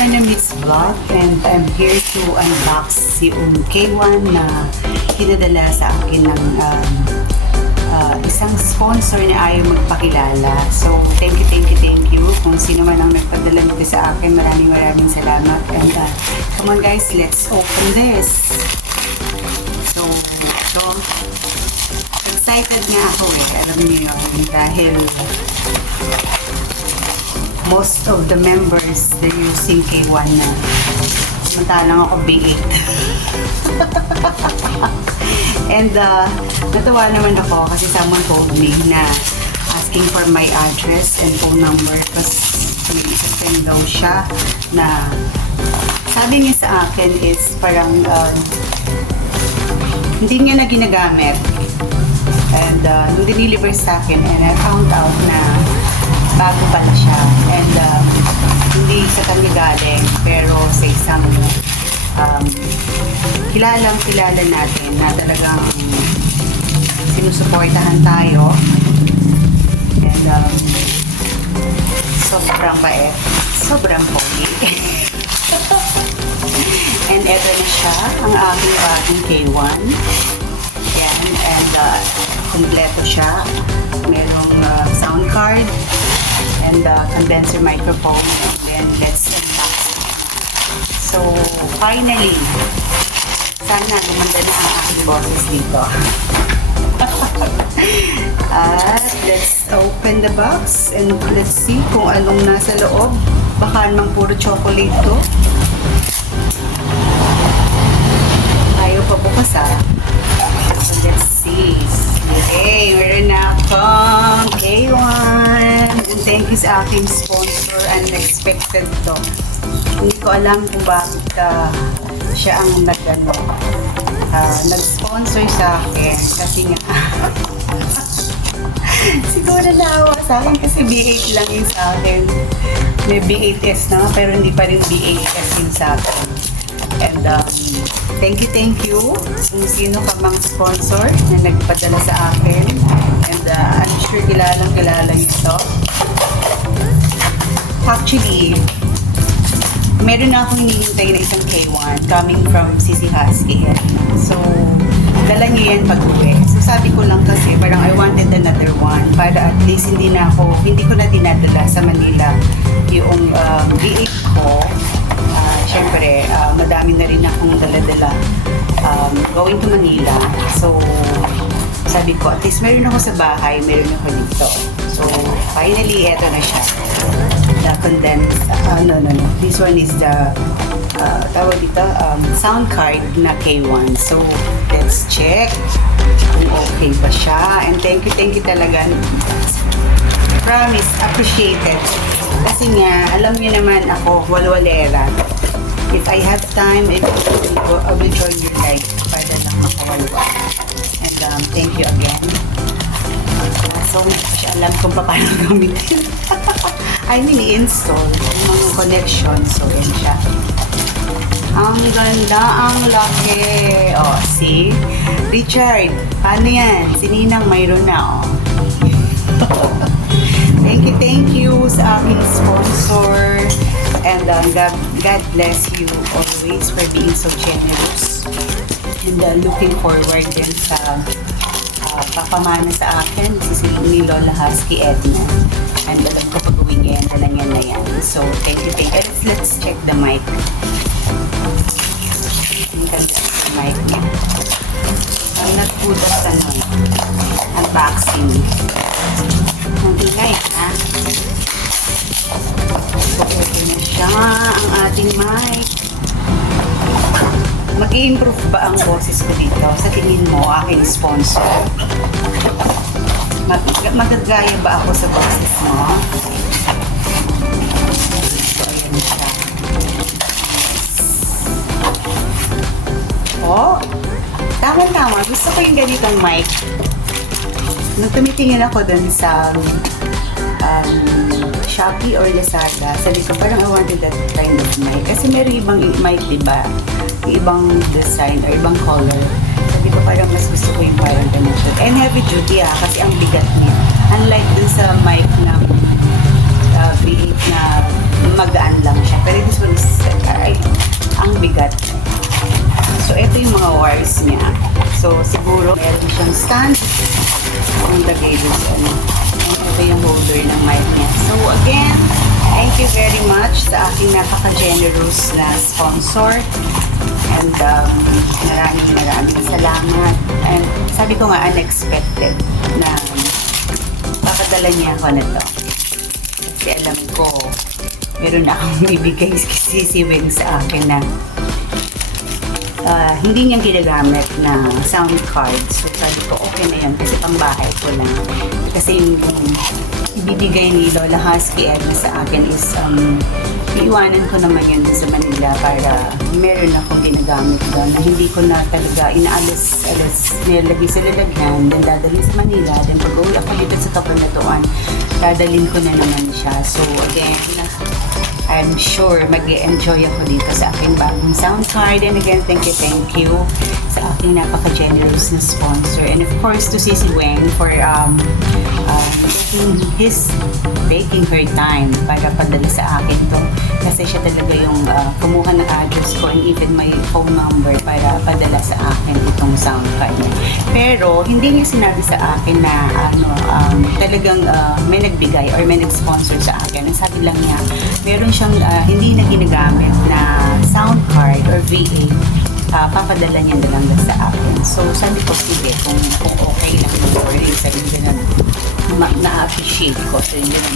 Sharna Mix Vlog, and I'm here to unbox yung K1 na pinadala sa akin ng isang sponsor na ayaw magpakilala. So, thank you kung sino man ang nagpadala nito sa akin. Maraming salamat. And come on guys, let's open this. So, excited nga ako alam niyo yun, dahil most of the members, they're using K1 na. Samantalang ako B8. And natawa naman ako kasi someone told me na asking for my address and phone number kasi send daw siya na sabi niya sa akin is parang hindi niya na ginagamit. And nung diniliver sa akin and I found out na bago pala siya. And hindi sa kanya galing pero sa isang kilala natin na talagang sinusuportahan tayo. And sobrang bait. Sobrang pogi. And eto na siya, ang aking bagong K1. Yan. And kompleto siya. Merong sound card and condenser microphone, and then let's unbox it. So, finally, sana gumanda na ang aking boses dito. At let's open the box and let's see kung anong nasa loob. Baka namang puro chocolate to. Ayaw pa bukas So, let's see. Okay, meron na akong K1. And thank you sa aking sponsor. Unexpected to. Hindi ko alam kung bakit siya ang nag-sponsor sa akin. Kasi nga, siguro naawa sa akin kasi B8 lang yung sa akin. May B8S na pero hindi pa rin B8S yung sa akin. And thank you kung sino ka mang sponsor na nagpadala sa akin. And I'm sure kilala ito. Actually, meron na akong hinihintay na isang K1 coming from CC Husky. So, dala niya yan pag-uwi. So, sabi ko lang kasi parang I wanted another one para at least hindi ko na dinadala sa Manila yung B8 ko. Siyempre, madami na rin akong dala-dala going to Manila. So, sabi ko, at least meron ako sa bahay, meron ako dito. So, finally, eto na siya. The condensed, no. This one is the, tawag dito, sound card na K1. So, let's check kung okay ba siya. And thank you talaga. Promise, appreciated. Kasi nga, alam niyo naman ako, walwalera. If I have time, I will join you guys para lang makawalwa. And thank you again. So, hindi ko siya alam kung paano gamitin. I mean, i-install yung mga connection. So, yan siya. Ang ganda, ang laki. Oh, see? Richard, paano yan? Si Ninang mayroon na, Thank you sa aking sponsor. And God bless you always for being so generous. And looking forward din sa papamana sa akin ni Lola Husky Edna. And alam ko pag-uwi niya yan, dala niya na yan. So, thank you. Let's check the mic. The mic niya. I'm not good at unboxing. Hindi like, So, okay na siya ang ating mic. Mag-i-improve ba ang boses ko dito? Sa tingin mo, aking sponsor? Magagaya ba ako sa boses mo? So, ayan siya. Oh, tama-tama. Gusto ko yung ganitong mic. Nung tumitingin ako dun sa Shopee or Lazada, sabi ko parang I wanted that kind of mic. Kasi meron ibang mic, diba? Yung ibang design or ibang color. Sabi ko parang mas gusto ko yung parang ganito. And heavy duty kasi ang bigat niya. Unlike dun sa mic ng V8 na magaan lang siya. Pero this one is napaka-generous na sponsor. And maraming salamat. And sabi ko nga, unexpected na papadala niya ako na to. Kasi alam ko, meron na akong bibigay si Weng sa akin na hindi niya ginagamit na sound card. So sabi ko, okay na yan kasi pambahay ko lang. Kasi yung ibibigay ni Lola Husky Edna sa akin is iiwanan ko naman yun sa Manila para meron akong ginagamit doon na hindi ko na talaga inaalis nilagay sa lalagyan, then dadalhin sa Manila, then pag-uwi ako dito sa Kabanatuan, dadalhin ko na naman siya. So again, I'm sure mag-enjoy ako dito sa aking bagong sound card. And again, thank you sa aking napaka-generous na sponsor. And of course, to Sisi Weng for taking her time para padala sa akin to. Kasi siya talaga yung kumuha ng address ko and even my phone number para padala sa akin itong sound card niya. Pero, hindi niya sinabi sa akin na talagang may nagbigay or may nag-sponsor sa akin. Ang sabi lang niya, meron siyang hindi na ginagamit na sound card or VA, papadala niya na lang sa akin. So, sabi ko, sige, kung okay lang or sabi niya na-appreciate ko. So, yun.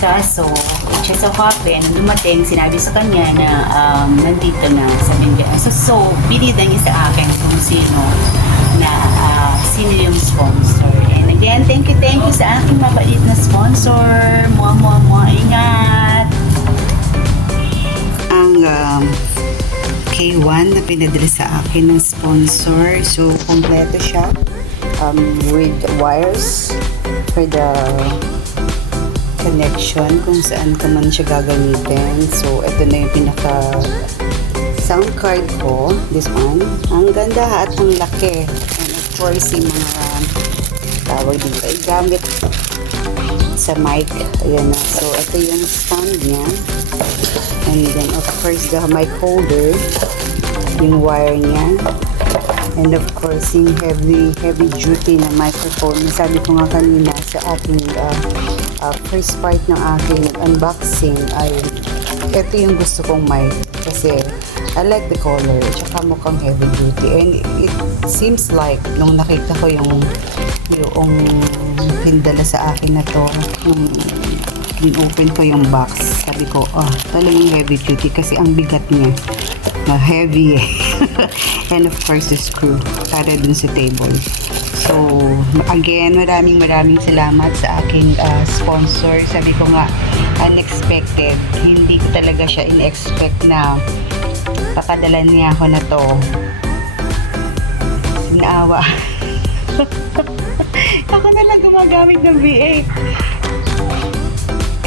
Kaso, siya sa happen, nung dumating, sinabi sa kanya na nandito na sa Mindanao. So, binida niya sa akin kung sino yung sponsor. And again, thank you sa aking mabait na sponsor. Ingat! Ang K1 na pinadala sa akin ng sponsor. So, kompleto siya with wires for the connection kung saan ka man siya gagamitin. So, ito na yung pinaka sound card ko. This one. Ang ganda at ang laki. And of course, yung mga tawag dito ay gamit sa mic. Ayan na. So, ito yung stand niya. And then, of course, the mic holder. Yung wire niya. And of course, yung heavy duty na microphone. Sabi ko nga kanina sa aking first part ng aking unboxing ay ito yung gusto kong mic. Kasi I like the color. Tsaka mukhang heavy duty. And it seems like nung nakita ko yung pindala sa akin na to, nung open ko yung box, sabi ko, talagang heavy duty kasi ang bigat niya. Heavy and of course the screw para dun sa table. So again, maraming salamat sa aking sponsor. Sabi ko nga, unexpected, hindi ko talaga siya in-expect na papadalan niya ako na to. Naawa. Ako na lang gumagamit ng VA.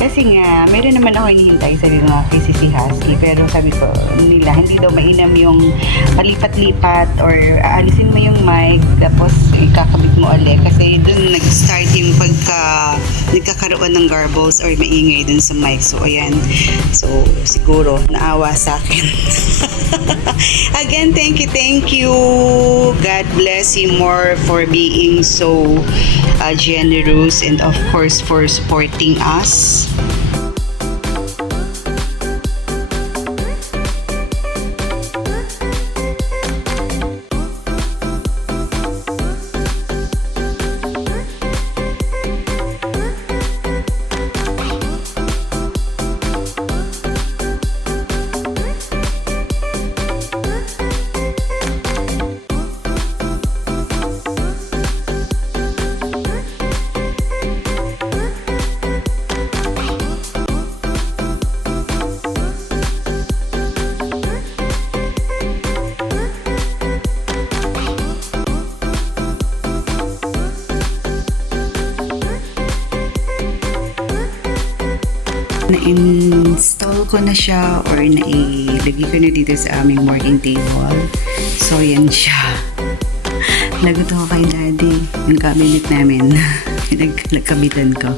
Kasi nga, meron naman ako hinihintay, sabi nga kay Sisi Husky, pero sabi ko nila, hindi daw mainam yung palipat-lipat or aalisin mo yung mic, tapos ikakabit mo ulit. Kasi dun nag-start yung nagkakaroon ng garbles or maingay dun sa mic. So, ayan. So, siguro, naawa sa akin. Again, thank you. God bless you more for being so generous and of course for supporting us. Na-install ko na siya or nailagay ko na dito sa aming working table. So, yan siya. Lagot ako kay Daddy. Yung cabinet namin. Nagkabitan ko.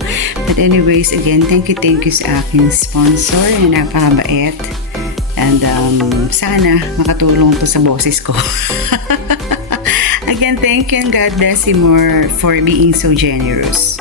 But anyways, again, thank you sa aking sponsor na napakabait. And sana makatulong to sa boses ko. Again, thank you and God bless you more for being so generous.